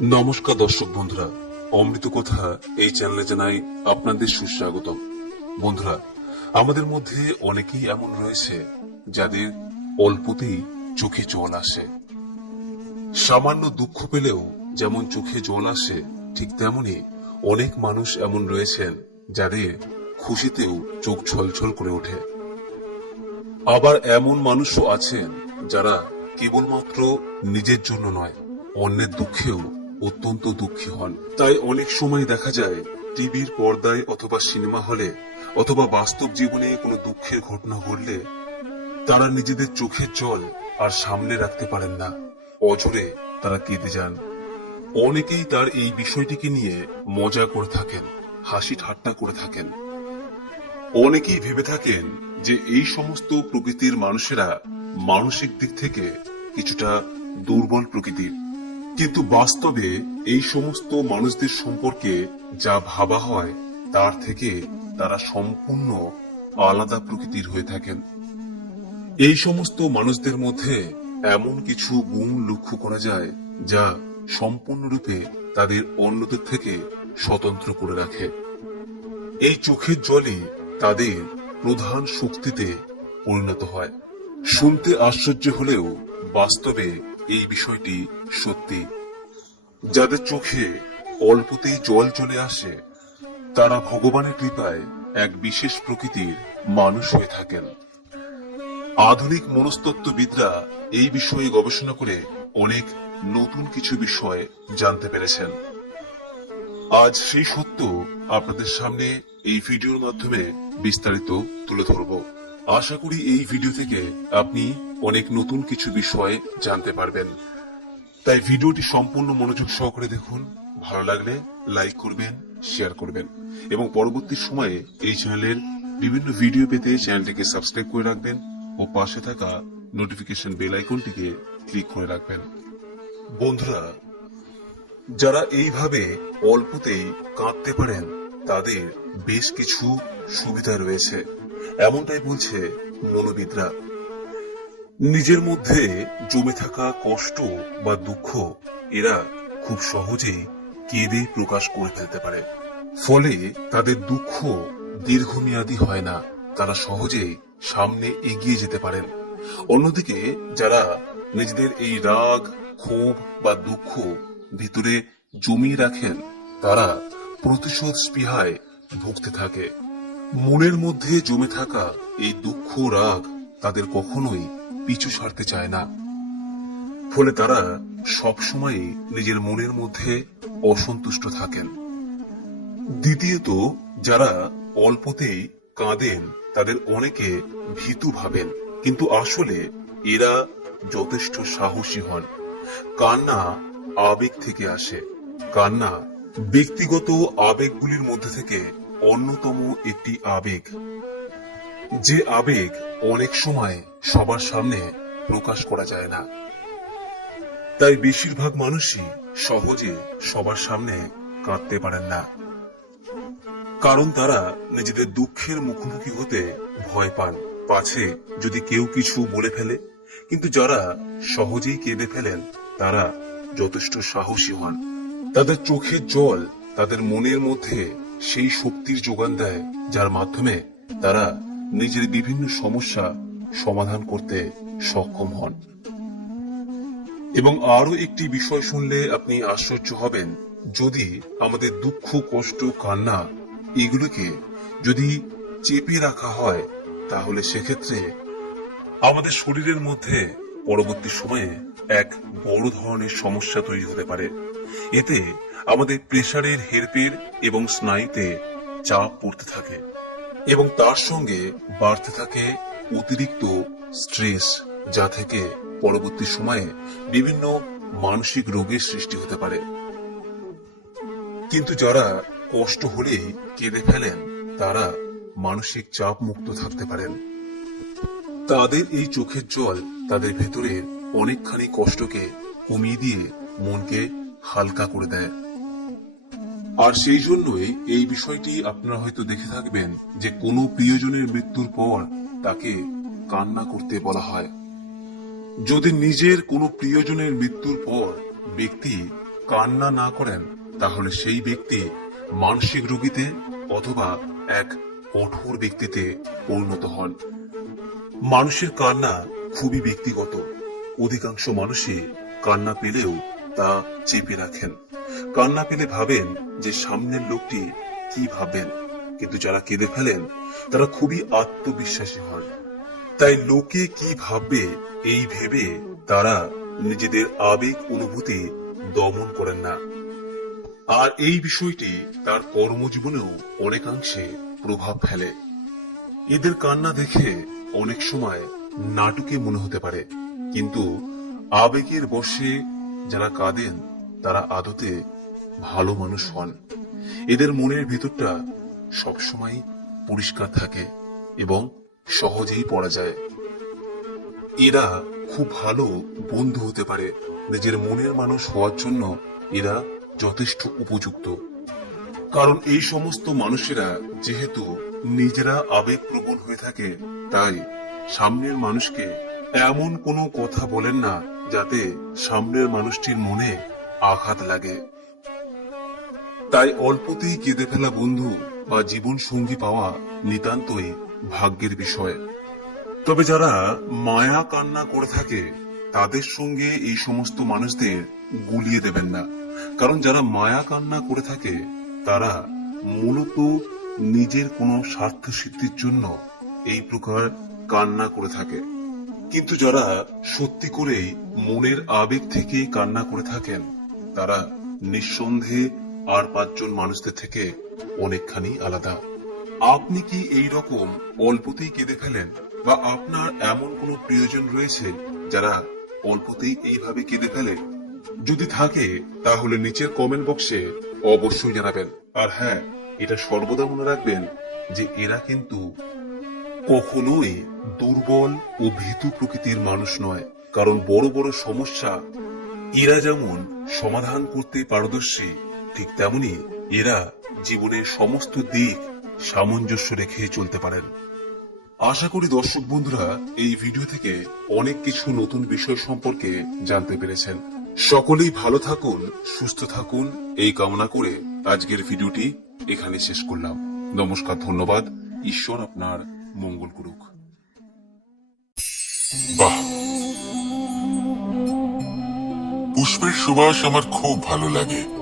নমস্কার দর্শক বন্ধুরা, অমৃত কথা এই চ্যানেলে জানাই আপনাদের সুস্বাগতম। বন্ধুরা, আমাদের মধ্যে অনেকেই এমন রয়েছে যাদের অল্পতেই চোখে জল আসে। সামান্য দুঃখ পেলেও যেমন চোখে জল আসে, ঠিক তেমনি অনেক মানুষ এমন রয়েছেন যাদের খুশিতেও চোখ ছলছল করে ওঠে। আবার এমন মানুষও আছেন যারা কেবলমাত্র নিজের জন্য নয়, অন্যের দুঃখেও অত্যন্ত দুঃখী হন। তাই অনেক সময় দেখা যায়, টিভির পর্দায় অথবা সিনেমা হলে অথবা বাস্তব জীবনে কোনো দুঃখের ঘটনা ঘটলে তারা নিজেদের চোখের জল আর সামনে রাখতে পারেন না। অজরে তারা কেঁদে যান। অনেকেই তার এই বিষয়টিকে নিয়ে মজা করে থাকেন, হাসি ঠাট্টা করে থাকেন। অনেকেই ভেবে থাকেন যে এই সমস্ত প্রকৃতির মানুষেরা মানসিক দিক থেকে কিছুটা দুর্বল প্রকৃতির। কিন্তু বাস্তবে এই সমস্ত মানুষদের সম্পর্কে যা ভাবা হয়, তার থেকে তারা সম্পূর্ণ আলাদা প্রকৃতির হয়ে থাকেন। এই সমস্ত মানুষদের মধ্যে এমন কিছু গুণ লক্ষ্য করা যায়, যা সম্পূর্ণরূপে তাদের অন্যদের থেকে স্বতন্ত্র করে রাখে। এই চোখের জলই তাদের প্রধান শক্তিতে পরিণত হয়। শুনতে আশ্চর্য হলেও বাস্তবে এই বিষয়টি সত্যি। যাদের চোখে অল্পতেই জল চলে আসে, তারা ভগবানের কৃপায় এক বিশেষ প্রকৃতির মানুষ হয়ে থাকেন। আধুনিক মনস্তত্ত্ববিদরা এই বিষয়ে গবেষণা করে অনেক নতুন কিছু বিষয় জানতে পেরেছেন। আজ সেই সত্য আপনাদের সামনে এই ভিডিওর মাধ্যমে বিস্তারিত তুলে ধরব। আশা করি এই ভিডিও থেকে আপনি অনেক নতুন কিছু বিষয়ে জানতে পারবেন। তাই ভিডিওটি সম্পূর্ণ মনোযোগ সহকারে দেখুন। ভালো লাগলে লাইক করবেন শেয়ার করবেন। এবং পরবর্তী সময়ে এই চ্যানেলের বিভিন্ন ভিডিও পেতে চ্যানেলটিকে সাবস্ক্রাইব করে রাখবেন ও পাশে থাকা নোটিফিকেশন বেল আইকনটিকে ক্লিক করে রাখবেন। বন্ধুরা, যারা এইভাবে অল্পতেই কাঁদতে পারেন, তাদের বেশ কিছু সুবিধা রয়েছে। এমনটাই বলছে মনোবিদরা। নিজের মধ্যে জমে থাকা কষ্ট বা দুঃখ এরা খুব সহজেই কেঁদে প্রকাশ করে ফেলতে পারে। ফলে তাদের দুঃখ দীর্ঘমেয়াদী হয় না, তারা সহজেই সামনে এগিয়ে যেতে পারেন। অন্যদিকে যারা নিজেদের এই রাগ, ক্ষোভ বা দুঃখ ভিতরে জমিয়ে রাখেন, তারা প্রতিশোধ স্পৃহায় ভুগতে থাকে। মনের মধ্যে জমে থাকা এই দুঃখ রাগ তাদের কখনোই পিছু সারতে চায় না। ফলে তারা সবসময় নিজের মনের মধ্যে অসন্তুষ্ট থাকেন। দ্বিতীয়ত, যারা অল্পতেই কাঁদেন, তাদের অনেকে ভীতু ভাবেন। কিন্তু আসলে এরা যথেষ্ট সাহসী হন। কান্না আবেগ থেকে আসে। কান্না ব্যক্তিগত আবেগগুলির মধ্যে থেকে অন্যতম একটি আবেগ, যে আবেগ অনেক সময় সবার সামনে প্রকাশ করা যায় না। তাই বেশিরভাগ মানুষই সহজে সবার সামনে কাঁদতে পারেন না। কারণ তারা নিজেদের দুঃখের মুখোমুখি হতে ভয় পান। পাছে যদি কেউ কিছু বলে ফেলে, কিন্তু যারা সহজেই কেঁদে ফেলেন, তারা যথেষ্ট সাহসী হন। তাদের চোখের জল তাদের মনের মধ্যে সেই শক্তির যোগান দেয়, যার মাধ্যমে তারা নিজের বিভিন্ন সমস্যা সমাধান করতে সক্ষম হন। এবং আরও একটি বিষয় শুনলে আপনি আশ্চর্য হবেন, যদি আমাদের দুঃখ, কষ্ট, কান্না এগুলোকে যদি চেপে রাখা হয়, তাহলে সেক্ষেত্রে আমাদের শরীরের মধ্যে পরবর্তী সময়ে এক বড় ধরনের সমস্যা তৈরি হতে পারে। এতে আমাদের প্রেশারের হেরফের এবং স্নায়ুতে চাপ পড়তে থাকে এবং তার সঙ্গে বাড়তে থাকে অতিরিক্ত স্ট্রেস যা থেকে পরবর্তী সময়ে বিভিন্ন মানসিক রোগের সৃষ্টি হতে পারে। কিন্তু যারা কষ্ট হলে কেঁদে ফেলেন, তারা মানসিক চাপ মুক্ত থাকতে পারেন। তাদের এই চোখের জল তাদের ভেতরের অনেকখানি কষ্টকে কমিয়ে দিয়ে মনকে হালকা করে দেয়। আর সেই জন্যই এই বিষয়টি আপনারা হয়তো দেখে থাকবেন যে কোনো প্রিয়জনের মৃত্যুর পর তাকে কান্না করতে বলা হয়। যদি নিজের কোনো প্রিয়জনের মৃত্যুর পর ব্যক্তি কান্না না করেন, তাহলে সেই ব্যক্তি মানসিক রোগীতে অথবা এক কঠোর ব্যক্তিতে পরিণত হন। মানুষের কান্না খুবই ব্যক্তিগত। অধিকাংশ মানুষই কান্না পেলেও তা চেপে রাখেন। কান্না পেলে ভাবেন যে সামনের লোকটি কি ভাবেন। কিন্তু যারা কেঁদে ফেলেন, তারা খুবই আত্মবিশ্বাসী হন। তাই লোকে কি ভাববে এই ভেবে তারা নিজেদের আবেগ অনুভূতি দমন করেন না। আর এই বিষয়টি তার কর্মজীবনেও অনেকাংশে প্রভাব ফেলে। এদের কান্না দেখে অনেক সময় নাটকে মনে হতে পারে, কিন্তু আবেগের বশে যারা কাঁদেন, তারা আদতে ভালো মানুষ হন। এদের মনের ভিতরটা সবসময় পরিষ্কার থাকে এবং সহজেই পড়া যায়। এরা খুব ভালো বন্ধু হতে পারে। নিজের মনের মানুষ হওয়ার জন্য এরা যথেষ্ট উপযুক্ত। কারণ এই সমস্ত মানুষেরা যেহেতু নিজেরা আবেগপ্রবণ হয়ে থাকে, তাই সামনের মানুষকে এমন কোনো কথা বলেন না যাতে সামনের মানুষটির মনে আঘাত লাগে। তাই অল্পতেই কেঁদে ফেলা বন্ধু বা জীবন সঙ্গী পাওয়া নিতান্তই ভাগ্যের বিষয়। তবে যারা মায়া কান্না করে থাকে, তাদের সঙ্গে এই সমস্ত মানুষদের গুলিয়ে দেবেন না। কারণ যারা মায়া কান্না করে থাকে, তারা মূলত নিজের কোনো স্বার্থ সিদ্ধির জন্য এই প্রকার কান্না করে থাকে। কিন্তু যারা সত্যি করেই মনের আবেগ থেকে কান্না করে থাকেন, তারা নিঃসন্দেহে আর পাঁচজন মানুষদের থেকে অনেকখানি আলাদা। আপনি কি এই রকম অল্পতেই কেঁদে ফেলেন? বা আপনার এমন কোনো প্রিয়জন রয়েছে যারা অল্পতেই এইভাবে কেঁদে ফেলে? যদি থাকে, তাহলে নিচের কমেন্ট বক্সে অবশ্যই জানাবেন। আর হ্যাঁ এটা সর্বদা মনে রাখবেন যে এরা কিন্তু কখনোই দুর্বল ও ভীতু প্রকৃতির মানুষ নয়। কারণ বড় বড় সমস্যা, এরা যেমন সমাধান করতে পারদর্শী ঠিক তেমনি এরা জীবনের সমস্ত দিক সামঞ্জস্য রেখে চলতে পারেন। আশা করি দর্শক বন্ধুরা এই ভিডিও থেকে অনেক কিছু নতুন বিষয় সম্পর্কে জানতে পেরেছেন। সকলেই ভালো থাকুন, সুস্থ থাকুন, এই কামনা করে আজকের ভিডিওটি এখানে শেষ করলাম। নমস্কার, ধন্যবাদ। ঈশ্বর আপনার মঙ্গল করুক। বাহ! পুষ্পের সুবাস আমার খুব ভালো লাগে।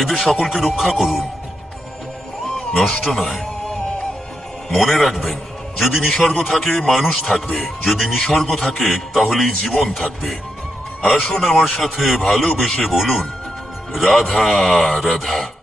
এদের সকলকে রক্ষা করুন। নষ্ট নয়। মনে রাখবেন, যদি নিসর্গ থাকে, মানুষ থাকবে। যদি নিসর্গ থাকে, তাহলেই জীবন থাকবে। আসুন আমার সাথে ভালোবেসে বলুন, রাধা রাধা।